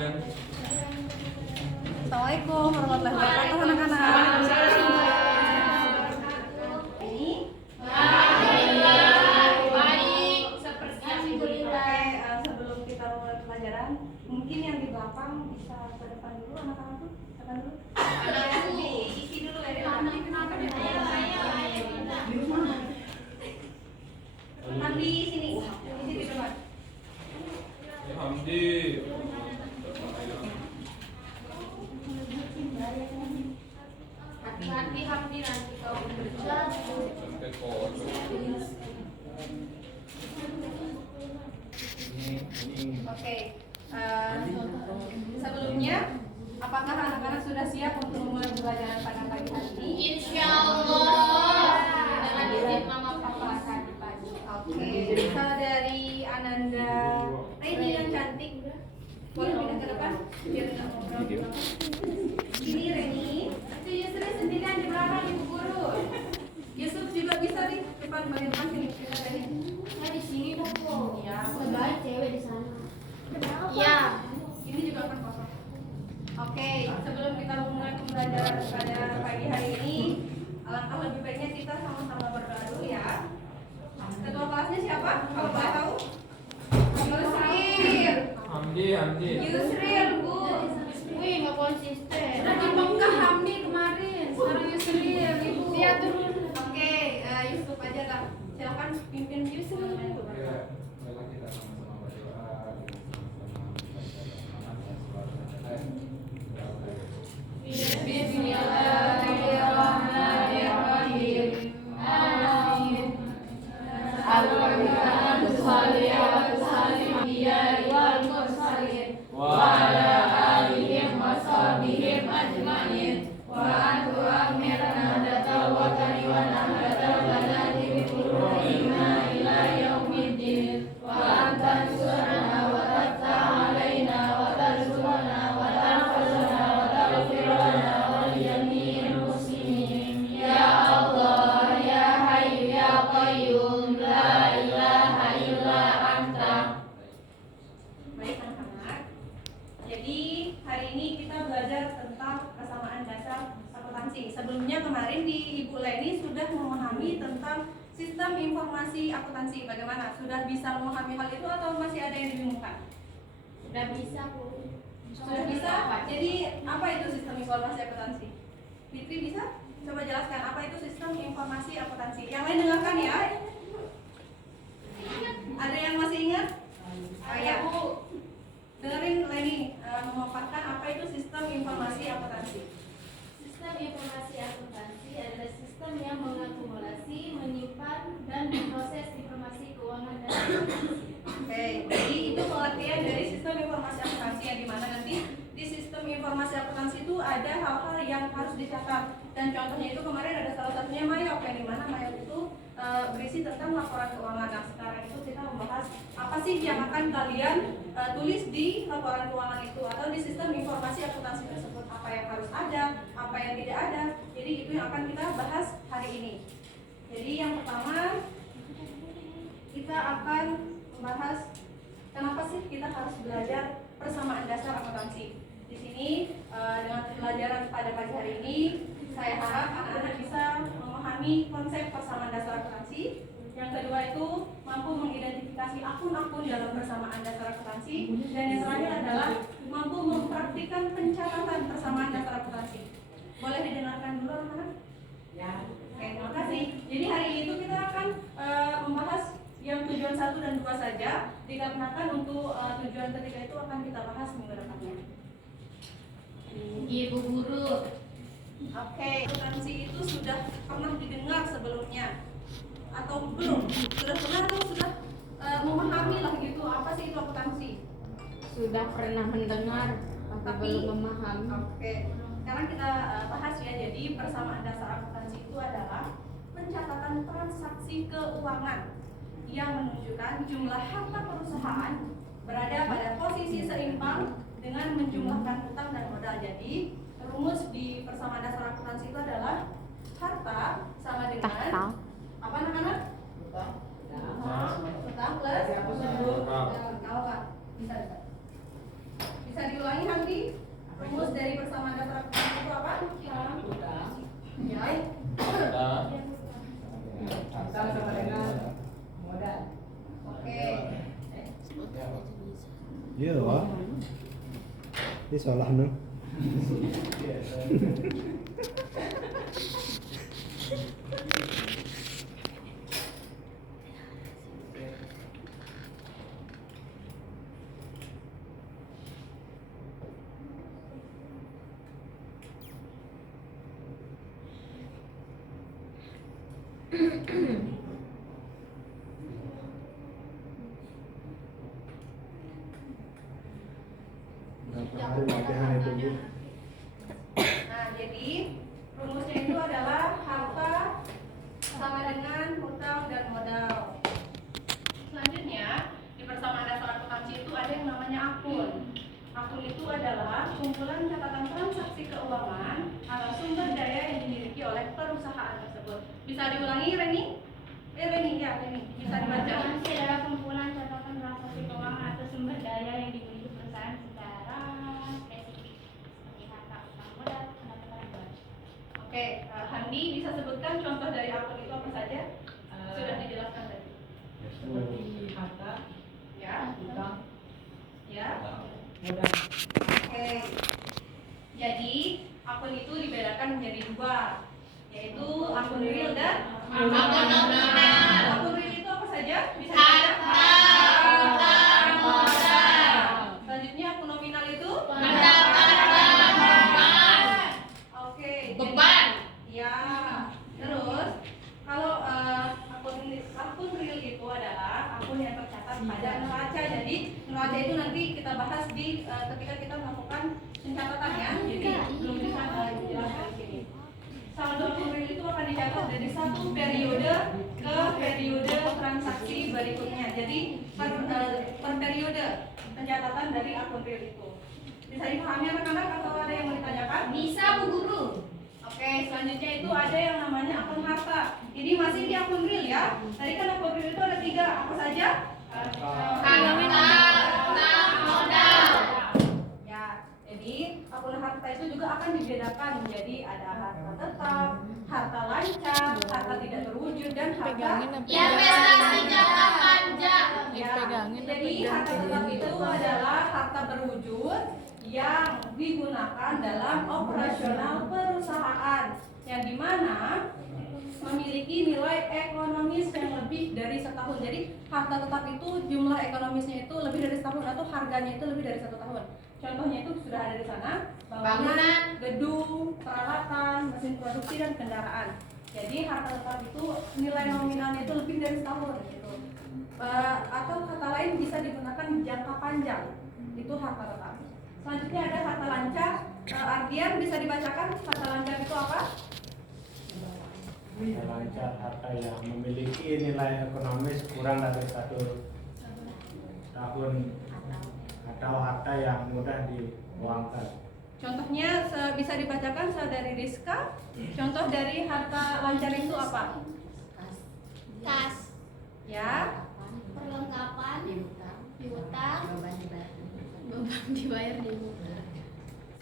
Assalamualaikum warahmatullahi wabarakatuh anak-anak. Sebelum kita mulai pelajaran, mungkin yang di belakang bisa ke depan dulu anak-anak tuh, depan dulu. Diisi dulu dari Hamdi, kenapa dia? Di rumah. Hamdi sini, di depan. Hamdi. Hati-hati Hamdi nanti kalau bekerja. Oke, sebelumnya apakah anak-anak sudah siap untuk memulai pelajaran pada pagi hari ini? Insya Allah dengan izin mama papa tadi pagi. Oke, bisa dari Ananda. Ini yang cantik. Boleh pindah ke depan? Biar nggak ngobrol. Ini Reni. Itu Yusuf sendirian di belakang ibu guru. Yusuf juga bisa di depan bagian depan sini. Nah di sini dong kok. Ya, Sebaik cewek di sana. Iya. Ini juga akan kosong. Oke, sebelum kita memulai pembelajaran pada pagi hari ini, alangkah lebih baiknya kita sama-sama berdoa dulu ya. Ketua kelasnya siapa? Kalau boleh tahu? Yusril. Hamdi. Yusril, Bu. Wih nggak konsisten. Nanti bongkar Hamdi kemarin. Sekarang Yusril, Ibu. Dia turun. Oke, Yusuf aja lah. Silakan pimpin Yusril. Bismillahirrahmanirrahim. Amin. Allahumma shalli ala sayyidina wal mursalin wa ala alihi wa sahbihi ajmain wa antu amirna datawatani wa nahdatal baladi bi qulubina ila yaumiddin wa anta surana wa tatta alaina wa tarzuqna wa tahfazna wa taghfir lana wa liyamil muslimin ya Allah ya hayyu ya qayyum la ilaha illa anta. Baik anak-anak, jadi hari ini kita belajar tentang kesamaan dasar akuntansi. Sebelumnya kemarin di Ibu Leni sudah memahami tentang sistem informasi akuntansi. Bagaimana? Sudah bisa memahami hal itu atau masih ada yang dibingungkan? Sudah bisa Bu. Sudah bisa? Jadi apa itu sistem informasi akuntansi? Fitri bisa? Coba jelaskan apa itu sistem informasi akuntansi. Yang lain dengarkan ya. Ada yang masih ingat? Ya Bu, dengerin Leni memaparkan apa itu sistem informasi akuntansi. Sistem informasi akuntansi adalah sistem yang mengakumulasi, menyimpan, dan memproses informasi keuangan dan akuntansi. Oke, jadi itu pengertian dari sistem informasi akuntansi yang dimana nanti di sistem informasi akuntansi itu ada hal-hal yang harus dicatat, dan contohnya itu kemarin ada salah satunya Mayop, yang dimana Mayop itu berisi tentang laporan keuangan. Nah sekarang itu kita membahas apa sih yang akan kalian tulis di laporan keuangan itu atau di sistem informasi akuntansi tersebut, apa yang harus ada, apa yang tidak ada. Jadi itu yang akan kita bahas hari ini. Jadi yang pertama kita akan membahas kenapa sih kita harus belajar persamaan dasar akuntansi. Di sini dengan pelajaran pada pagi hari ini, saya harap anak-anak bisa memahami konsep persamaan dasar akuntansi. Yang kedua itu mampu mengidentifikasi akun-akun dalam persamaan dasar akuntansi. Dan yang terakhir adalah mampu mempraktikkan pencatatan persamaan dasar akuntansi. Boleh didengarkan dulu anak-anak? Ya. Oke, terima kasih. Jadi hari ini itu kita akan membahas yang tujuan 1 dan 2 saja, dikarenakan untuk tujuan ketiga itu akan kita bahas minggu depannya. Ibu guru. Oke, akuntansi itu sudah pernah didengar sebelumnya atau belum? Sudah pernah atau sudah memahami lah gitu apa sih itu akuntansi? Sudah pernah mendengar tapi belum memahami. Oke, sekarang kita bahas ya. Jadi persamaan dasar akuntansi itu adalah pencatatan transaksi keuangan yang menunjukkan jumlah harta perusahaan berada pada posisi seimbang dengan menjumlahkan utang dan modal. Jadi rumus di persamaan dasar akuntansi itu adalah harta sama dengan apa anak-anak? Utang plus modal. Bisa diulangi dari persamaan dasar akuntansi itu apa? Ya. Utang sama dengan modal. Oke. Iya, Wak. Ini salah no. Hari latihan itu Bu. Nah, jadi rumusnya itu adalah harta sama dengan hutang dan modal. Selanjutnya, di persamaan dasar akuntansi itu ada yang namanya akun. Akun itu adalah kumpulan catatan transaksi keuangan atau sumber daya yang dimiliki oleh perusahaan tersebut. Bisa diulangi, Reni? Reni, ya, Reni. Bisa dibaca. Akuntansi adalah kumpulan catatan transaksi keuangan atau sumber daya yang dimiliki perusahaan secara spesifik seperti harta, utang, modal, pendapatan, dan Oke, Handi bisa sebutkan contoh dari akun itu apa saja? Sudah dijelaskan tadi. Seperti harta, Ya, utang, ya. modal. Oke. Jadi akun itu dibedakan menjadi dua, yaitu akun real dan akun nominal. Akun real itu apa saja? Bisa dibaca? Selanjutnya akun nominal itu Oke. Beban. Ya. Terus kalau akun real itu adalah akun yang tercatat pada neraca. Jadi neraca itu nanti kita bahas di ketika kita melakukan pencatatan ya. Jadi belum bisa dijelaskan di sini. Saldo akun real itu akan dicatat dari satu periode ke periode transaksi berikutnya. Jadi per periode pencatatan dari akun real itu. Bisa dipahami anak-anak atau ada yang mau ditanyakan? Bisa, Bu Guru. Oke, selanjutnya itu ada yang namanya akun harta. Ini masih di akun real ya. Tadi kan akun real itu ada 3, apa saja? Ya, jadi akun harta itu juga akan dibedakan menjadi ada harta tetap, harta lancar, harta tidak terwujud, dan harta Investasi jangka panjang. Ya, jadi harta tetap itu adalah harta berwujud yang digunakan dalam operasional perusahaan yang dimana memiliki nilai ekonomis yang lebih dari setahun. Jadi harta tetap itu jumlah ekonomisnya itu lebih dari setahun atau harganya itu lebih dari 1 tahun. Contohnya itu sudah ada di sana, bangunan, gedung, peralatan, mesin produksi, dan kendaraan. Jadi harta tetap itu nilai nominalnya itu lebih dari setahun gitu. Atau kata lain bisa digunakan jangka panjang, itu harta tetap. Selanjutnya ada harta lancar. Ardian bisa dibacakan harta lancar itu apa? Lancar harta yang memiliki nilai ekonomis kurang dari 1 tahun atau harta yang mudah diuangkan. Contohnya bisa dibacakan saudari Rizka. Contoh dari harta lancar itu apa? Kas, Ya. perlengkapan, piutang, beban dibayar di muka.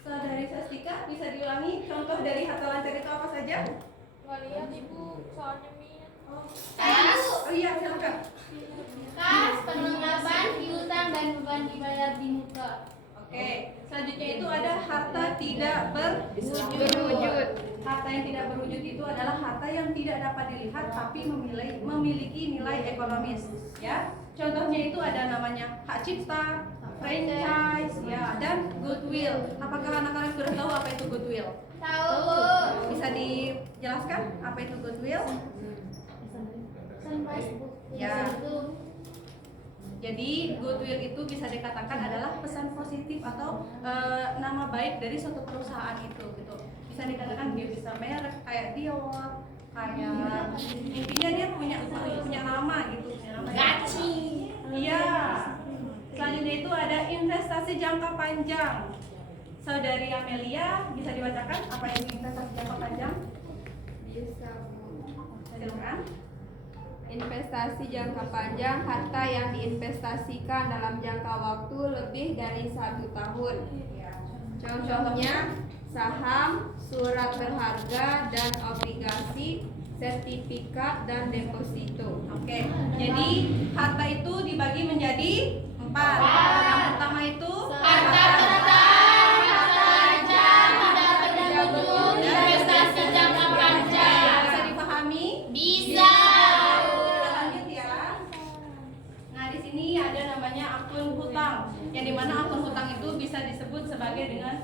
Saudari Sastika bisa diulangi contoh dari harta lancar itu apa saja? Lihat Ibu, soalnya minat. Kas. Oh iya, silakan. Kas, perlengkapan, piutang, dan beban dibayar di muka. Oke, selanjutnya itu ada harta tidak berwujud. Harta yang tidak berwujud itu adalah harta yang tidak dapat dilihat tapi memiliki nilai ekonomis. Ya, contohnya itu ada namanya hak cipta, franchise, ya, dan goodwill. Apakah anak-anak sudah tahu apa itu goodwill? Tahu. Bisa dijelaskan apa itu goodwill? Pesan Facebook. Ya. Jadi goodwill itu bisa dikatakan adalah pesan positif atau nama baik dari suatu perusahaan itu gitu. Bisa dikatakan dia bisa merek kayak Dior, kayak intinya dia punya nama gitu, punya nama. Gaci. Iya. Selanjutnya itu ada investasi jangka panjang. Saudari Amelia bisa dibacakan apa itu investasi jangka panjang? Bisa. Silakan. Investasi jangka panjang harta yang diinvestasikan dalam jangka waktu lebih dari 1 tahun. Ya. Contohnya saham, surat berharga dan obligasi, sertifikat dan deposito. Oke, jadi harta itu dibagi menjadi 4. Yang pertama itu Harta benda, harta ajang, tidak berujung, investasi jangka panjang. bisa dipahami? Bisa. Kita lanjut ya. Nah, di sini ada namanya akun hutang. Yang dimana akun hutang itu bisa disebut sebagai dengan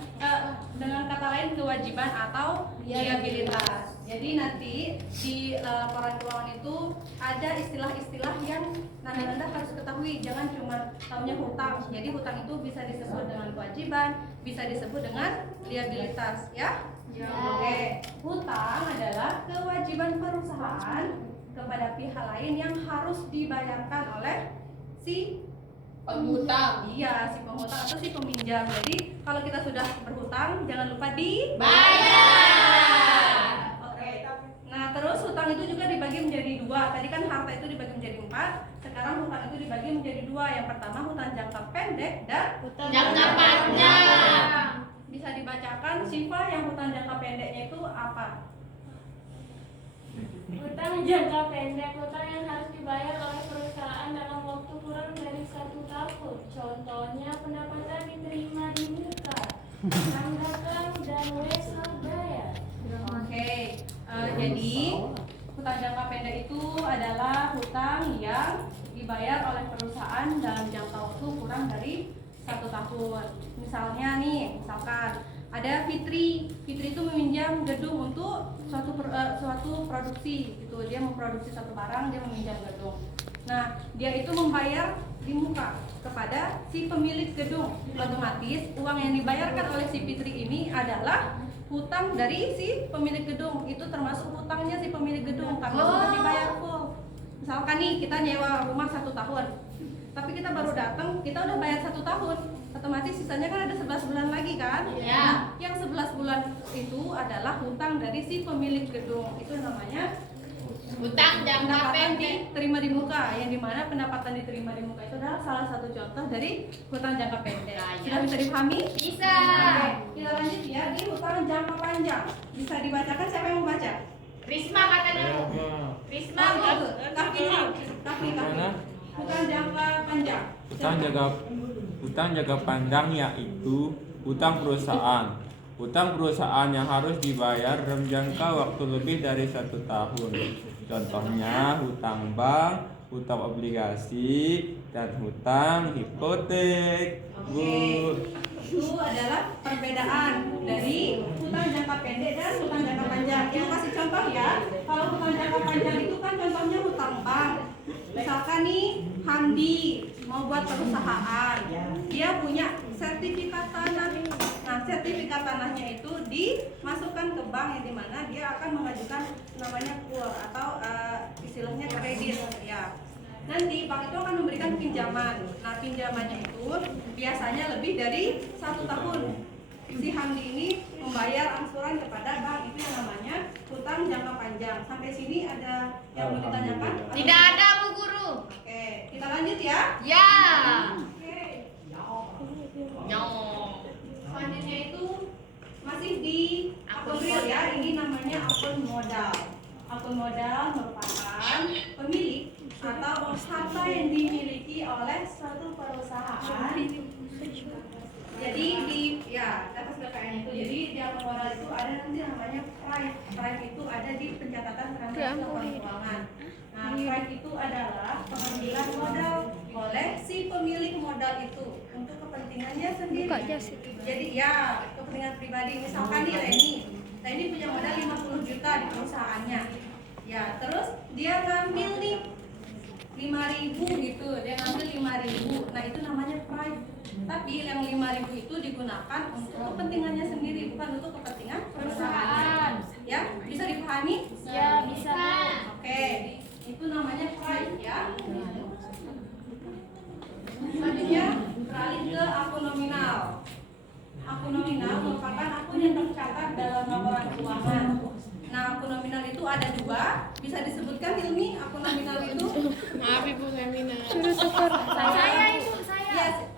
kata lain kewajiban atau liabilitas. Jadi nanti di laporan keuangan itu ada istilah-istilah yang Nanda harus ketahui. Jangan cuma tahunya hutang. Jadi hutang itu bisa disebut dengan kewajiban, bisa disebut dengan liabilitas, ya? Oke. Hutang adalah kewajiban perusahaan kepada pihak lain yang harus dibayarkan oleh si Penghutang. Iya, si penghutang atau si peminjam. Jadi kalau kita sudah berhutang, jangan lupa Bayar. Oke. Nah, terus hutang itu juga dibagi menjadi 2. Tadi kan harta itu dibagi menjadi 4. Sekarang hutang itu dibagi menjadi 2. Yang pertama hutang jangka pendek dan Jangka panjang. bisa dibacakan Siva yang hutang jangka pendeknya itu apa? Hutang jangka pendek, hutang yang harus dibayar oleh perusahaan dalam waktu kurang dari 1 tahun. Contohnya pendapatan diterima di muka, utang dagang dan wesel bayar. Oke. Jadi hutang jangka pendek itu adalah hutang yang dibayar oleh perusahaan dalam jangka waktu kurang dari 1 tahun. Misalnya nih, misalkan ada Fitri itu meminjam gedung untuk suatu produksi gitu. Dia memproduksi satu barang, dia meminjam gedung. Nah, dia itu membayar di muka kepada si pemilik gedung. Otomatis uang yang dibayarkan oleh si Fitri ini adalah hutang dari si pemilik gedung. Itu termasuk hutangnya si pemilik gedung karena sudah dibayar full. Misalkan nih kita nyewa rumah 1 tahun, tapi kita baru datang, kita udah bayar 1 tahun. Otomatis sisanya kan ada 11 bulan lagi kan? Iya. Nah, yang 11 bulan itu adalah hutang dari si pemilik gedung. Itu namanya Hutang jangka pendapatan pendek. diterima di muka. Yang dimana pendapatan diterima di muka itu adalah salah satu contoh dari hutang jangka pendek. Sudah bisa dipahami? Bisa. Oke, kita lanjut ya di hutang jangka panjang. Bisa dibacakan, siapa yang membaca? Risma katanya. Risma. Kaki. Hutang jangka panjang. Hutang jangka panjang yaitu hutang perusahaan. Hutang perusahaan yang harus dibayar dalam jangka waktu lebih dari 1 tahun. Contohnya hutang bank, hutang obligasi, dan hutang hipotek. Bu. Itu adalah perbedaan dari hutang jangka pendek dan hutang jangka panjang. Ibu kasih contoh ya. Kalau hutang jangka panjang itu kan contohnya hutang bank. Misalkan nih Hamdi mau buat perusahaan, dia punya sertifikat tanah. Nah, sertifikat tanahnya itu dimasukkan ke bank yang dimana dia akan mengajukan namanya KUR atau istilahnya kredit ya. Nanti bank itu akan memberikan pinjaman. Nah, pinjamannya itu biasanya lebih dari 1 tahun. Si Hamdi ini membayar angsuran kepada bank, itu yang namanya hutang jangka panjang. Sampai sini ada yang mau ditanyakan? Tidak ada Bu Guru. Oke, kita lanjut ya. Ya. Oke. No. Selanjutnya itu masih di akun real ya. Ini namanya akun modal. Akun modal merupakan pemilik atau harta yang dimiliki oleh suatu perusahaan. Jadi di atas BPN itu, jadi di akun modal itu ada nanti namanya prime. Prime itu ada di pencatatan transaksi laporan keuangan. Nah, prime itu adalah pengambilan modal oleh si pemilik modal itu untuk kepentingannya sendiri. Jadi ya kepentingan pribadi. Misalkan nih Reni punya modal 50 juta di perusahaannya. Ya, terus dia ngambil nih 5.000 gitu, dia ngambil 5.000. Nah, itu namanya prime. Tapi yang 5.000 itu digunakan untuk kepentingannya sendiri, bukan untuk kepentingan perusahaan. Ya, bisa dipahami? Ya, bisa. Oke, itu namanya prime ya. Selanjutnya beralih ke akun nominal. Akun nominal merupakan akun yang tercatat dalam laporan keuangan. Nah, akun nominal itu ada 2. Bisa disebutkan Hilmi akun nominal itu? Maaf Ibu Femina. Saya.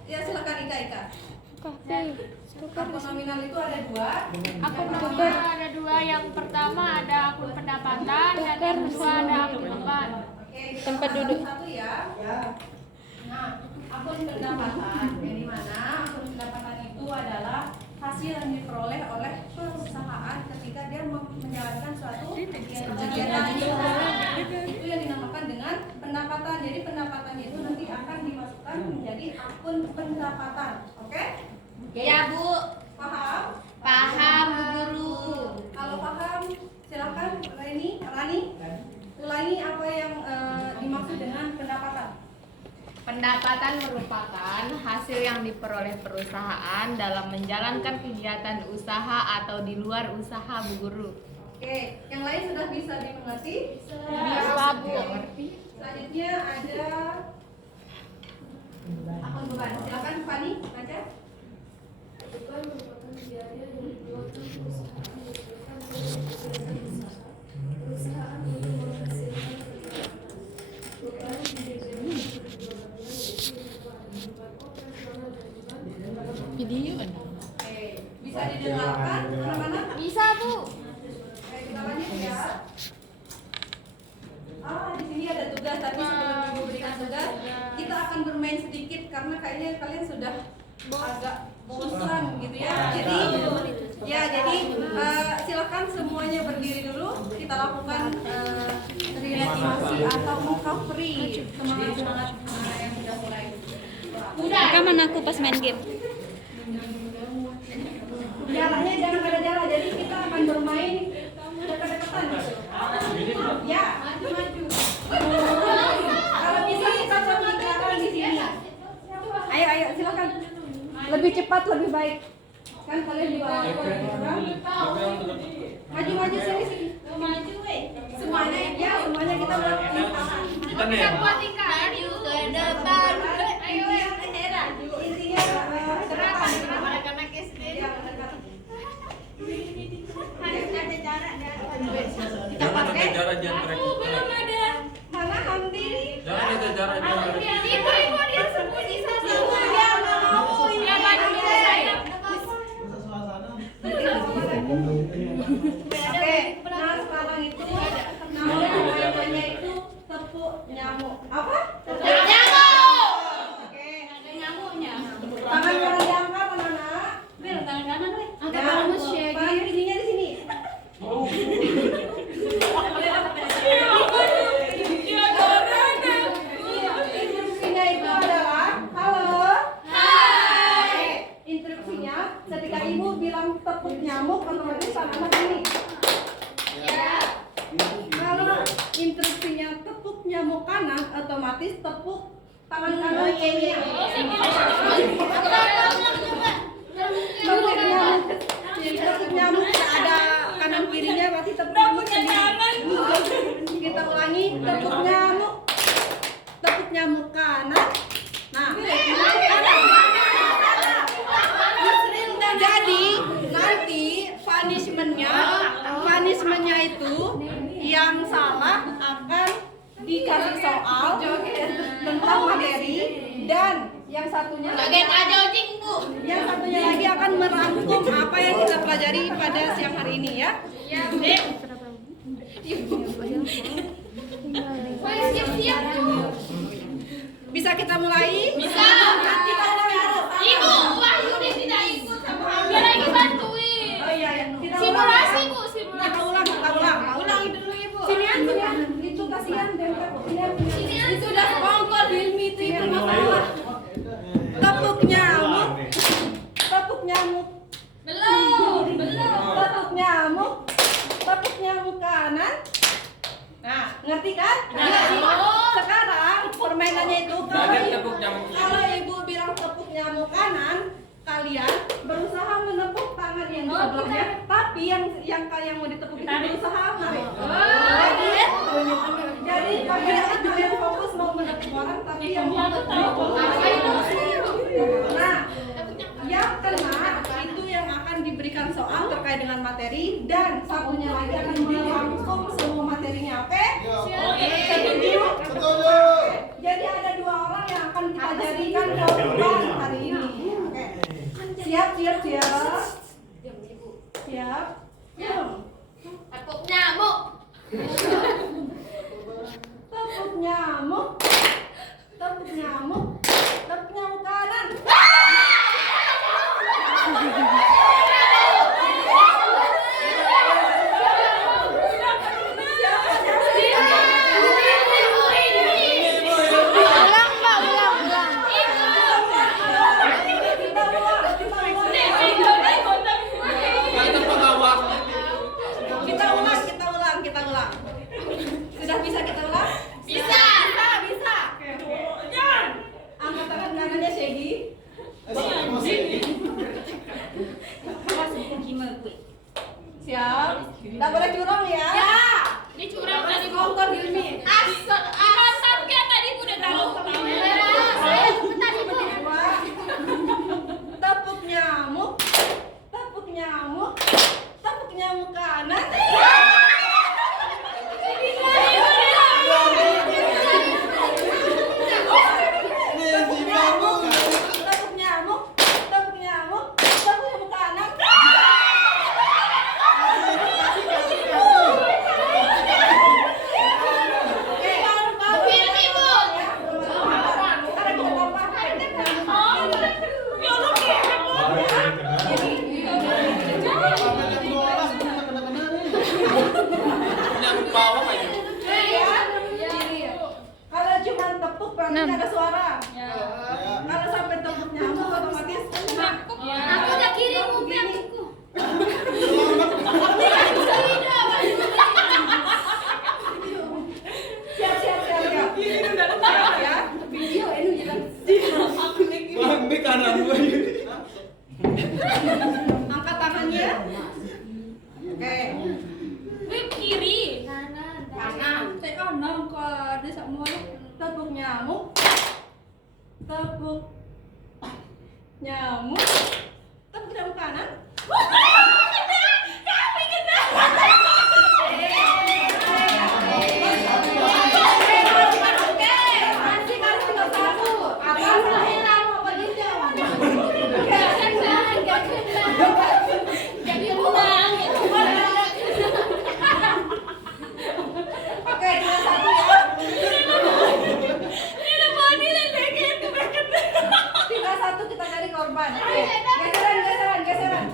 Ya silakan Ika. Akun nominal itu ada dua. Akun nominal ada dua. Yang pertama ada akun pendapatan dan yang kedua ada akun beban. Oke, tempat duduk satu ya. Nah, akun pendapatan yang dimana akun pendapatan itu adalah hasil yang diperoleh oleh perusahaan ketika dia menjalankan suatu kegiatan itu yang dinamakan dengan pendapatan. Jadi pendapatannya itu nanti akan dimasukkan menjadi akun pendapatan. Oke? Ya Bu. Paham? Paham Bu Guru. Kalau paham, silakan Rani ulangi apa yang dimaksud dengan pendapatan. Pendapatan merupakan hasil yang diperoleh perusahaan dalam menjalankan kegiatan usaha atau di luar usaha Bu Guru. Oke, yang lain sudah bisa dimengerti? Bisa Bu. Selanjutnya ada akun beban. Silakan Fani baca. Beban merupakan biaya yang dikeluarkan perusahaan berdasarkan kegiatan usaha. Perusahaan untuk menghasilkan pendapatan. Beban dibedakan menjadi dua bagian, yaitu beban operasional dan beban Video. Oke, bisa didengarkan anak-anak? Bisa Bu. Oke, kita lanjut ya. Di sini ada tugas, tapi sebelum Ibu berikan tugas, kita akan bermain sedikit karena kayaknya kalian sudah agak bosan gitu ya. Jadi silakan semuanya berdiri dulu. Kita lakukan reanimasi atau recovery. Semangat yang sudah mulai. Rekaman aku pas main game. Jaraknya jangan ada jarak, jadi kita akan bermain dekat-dekatan gitu. Ya, maju. Kalau bisa kita berbicara di sini. Ayo, silakan. Lebih cepat, lebih baik. Kan kalian juga kan? Maju sini. Semuanya kita buat lingkaran. Kita buat lingkaran. Maju ke depan. Ayo Intinya gerakan. Anak-anak SD. Harus ada jarak dan Jangan ada jarak jangan trek. Mana Hamdi? Jangan ada jarak jangan trek. Ibu dia sembunyi sama Dia nggak mau. dia maju ke saya. Oke, nah sekarang itu namanya itu tepuk nyamuk. Apa? Nyamuk. Oke, Ada nyamuknya. tangan kanan diangkat anak-anak. Tangan kanan weh. Tangan kirinya di sini. Instruksinya itu adalah halo. Hai. Instruksinya ketika ibu bilang tepuk nyamuk otomatis anak-anak ini. Ya. Kalau instruksinya tepuk nyamuk kanan otomatis tepuk tangan kanan kirinya. Tepuk nyamuk tidak ada kanan kirinya pasti tepuk nyamuk sendiri. Kita ulangi tepuk nyamuk kanan. Nah, jadi nanti punishmentnya itu yang salah akan dikasih soal tentang materi dan yang satunya Kaget aja ojing Bu. yang satunya lagi akan merangkum apa yang kita pelajari pada siang hari ini ya. Siap. Bisa kita mulai? Bisa. Nanti kalau ada Ibu, Wahyudi tidak ikut sama dia lagi bantuin. Oh iya. Kita Simulasi ulang. Bu, simulasi. Kita ulang. Ulangi dulu Ibu. Sinian. Itu kasihan dempet. Sinian. Itu udah kongkol Hilmi itu masalah. Tepuk nyamuk. Belum. Tepuk nyamuk kanan. Nah, ngerti kan? Ngerti. Sekarang permainannya itu Tepuk nyamuk. kalau ibu bilang tepuk nyamuk kanan, kalian berusaha menepuk tangan yang di sebelahnya, tapi yang kalian mau ditepuk itu berusaha narik. Jadi kalian fokus mau menepuk orang, tapi yang mau menepuk. Nah, yang kena itu yang akan diberikan soal terkait dengan materi dan satunya lagi akan merangkum semua materinya. Oke? Setuju? Jadi ada dua orang yang akan kita jadikan korban hari ini. Oke. siap. Diam Ibu. Siap. Diam. Tepuk nyamuk. Tepuk nyamuk. Tepuk nyamuk. Tepuk nyamuk kanan. Ulang, Mbak, ulang. Kita ulang. Sudah bisa kita ulang? Bisa. Angkat tangan kanannya Shegi. Siap. Tidak boleh curang ya. Ini curang tadi Bu. Kontrol Hilmi. Asapnya tadi Bu udah tahu. Tadi Bu. Tepuk nyamuk. Tepuk nyamuk. Tepuk nyamuk kanan. Tepuk nyamuk. Tepuk nyamuk. Tepuk nyamuk kanan. Kalau cuma tepuk berarti nggak ada suara. Kalau sampai tepuk nyamuk otomatis Aku udah kirim Umi aku. siap. Ya, video ini jalan. Angkat tangannya. Oke. Kiri. Kanan. Saya kanan ke ada semua. Tepuk nyamuk. Tepuk nyamuk. Tepuk nyamuk kanan. Masih kan tinggal satu. Apa selera mau apa gitu? Jadi ulang. Oke, tinggal satu ya. Tinggal satu kita cari korban. Oke. Geseran. Geseran.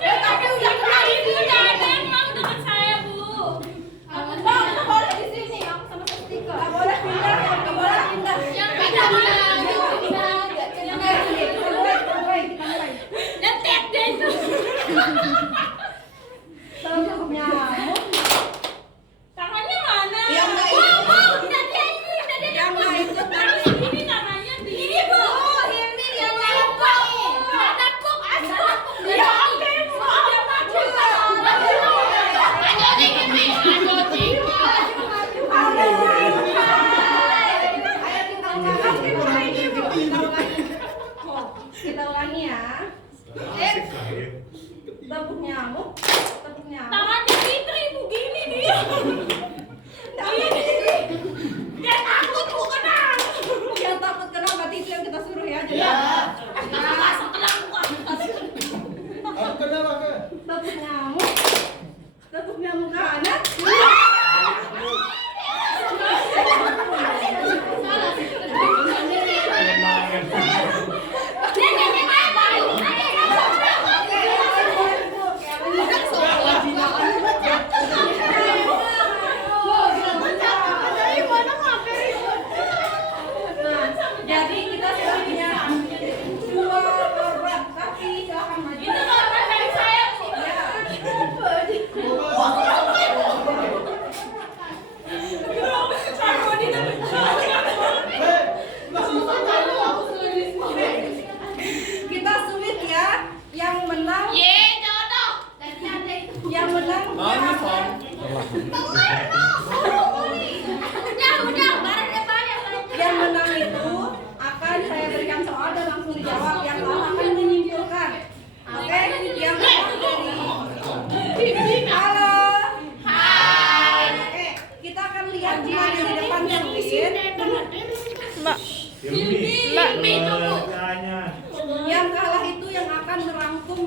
Tapi udah kali udah ada yang mau dengan saya Bu. Aku nggak boleh di sini. Aku sama Sastika. Nggak boleh pindah. Yang pindah Kita mulai. nyetet deh itu. Tepuk nyamuk. Tangannya mana? Yang nggak itu. Yang nggak itu tadi. Ini tangannya di ini Bu. Hilmi yang tepuk. Tepuk asal. Ya oke Bu. Dia maju. Ayo Hilmi. Kita ulangi ya. Tepuk nyamuk. Tangannya Fitri Bu gini dia. Dia takut Bu kenal. Yang takut kena berarti itu yang kita suruh ya. Jadi Langsung kenal Bu. tepuk nyamuk. Tepuk nyamuk kanan.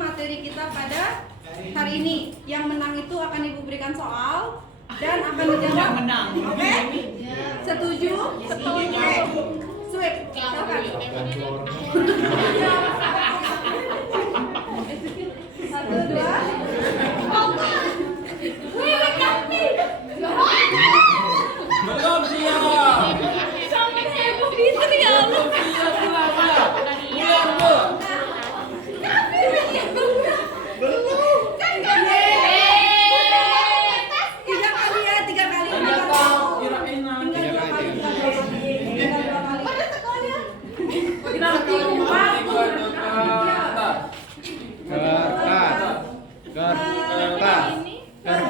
materi kita pada hari ini. Yang menang itu akan Ibu berikan soal dan akan dijawab. Oke? Setuju? Oke. Sweet. Silakan. Satu, dua. Belum siap. Tiga kali.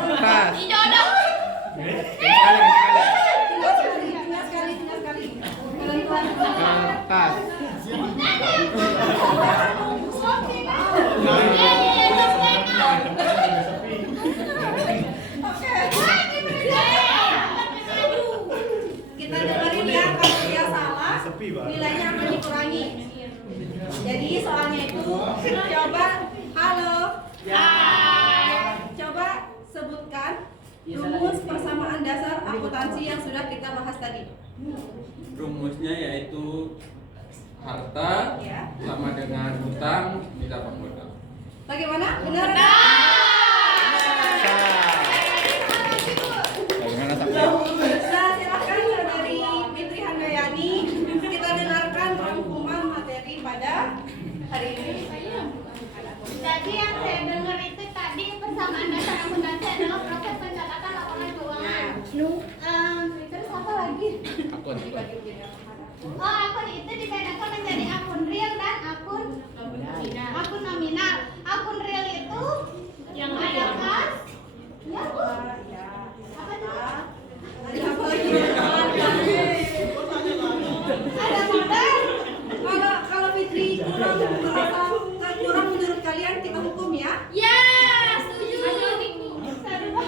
Kertas. Tinggal sekali. Kertas. Kita dengerin ya, kalau dia salah nilainya akan dikurangi. Jadi soalnya itu coba halo. Coba sebutkan rumus persamaan dasar akuntansi yang sudah kita bahas tadi. Rumusnya yaitu harta Ya. sama dengan hutang ditambah modal. Bagaimana? Benar? Bagaimana tak? Nah, silakan dari Fitri Handayani kita dengarkan rangkuman materi pada hari ini. Jadi yang saya dengar itu tadi persamaan dasar akuntansi adalah proses pencatatan laporan keuangan. Terus apa lagi? Akun. Oh, akun itu dibedakan menjadi akun real dan akun nominal. Akun real itu yang ada kas. Ya, Bu. Apa itu? Ada apa lagi? Ada modal. Kalau Fitri kurang menurut kalian kita hukum ya? Ya, setuju.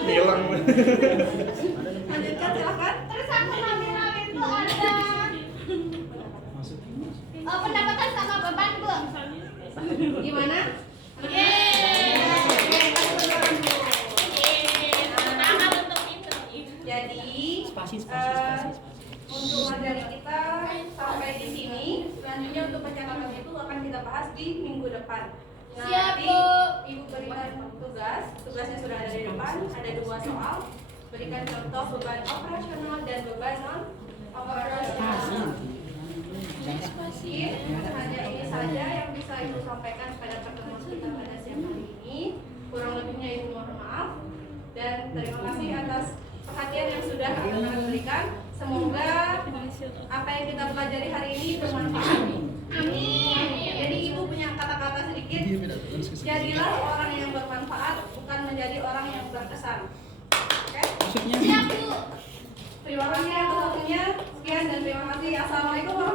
Hilang. Lanjutkan silakan. Terus akun nominal itu ada pendapatan sama beban, Bu. Gimana? Jadi untuk materi kita sampai di sini. Selanjutnya untuk pencatatan itu akan kita bahas di minggu depan. Siap, Nanti Bu. Ibu berikan tugasnya sudah ada di depan. Ada 2 soal. Berikan contoh beban operasional dan beban non operasional. Hanya ini saja yang bisa Ibu sampaikan pada pertemuan kita pada siang hari ini. Kurang lebihnya Ibu mohon maaf dan terima kasih atas perhatian yang sudah akan berikan. Semoga apa yang kita pelajari hari ini bermanfaat. Amin. Jadi Ibu punya kata-kata sedikit. Jadilah orang yang bermanfaat, bukan menjadi orang yang berkesan. Oke? Siap, Bu. Terima kasih atas waktunya. Sekian dan terima kasih. Assalamualaikum warahmatullahi wabarakatuh.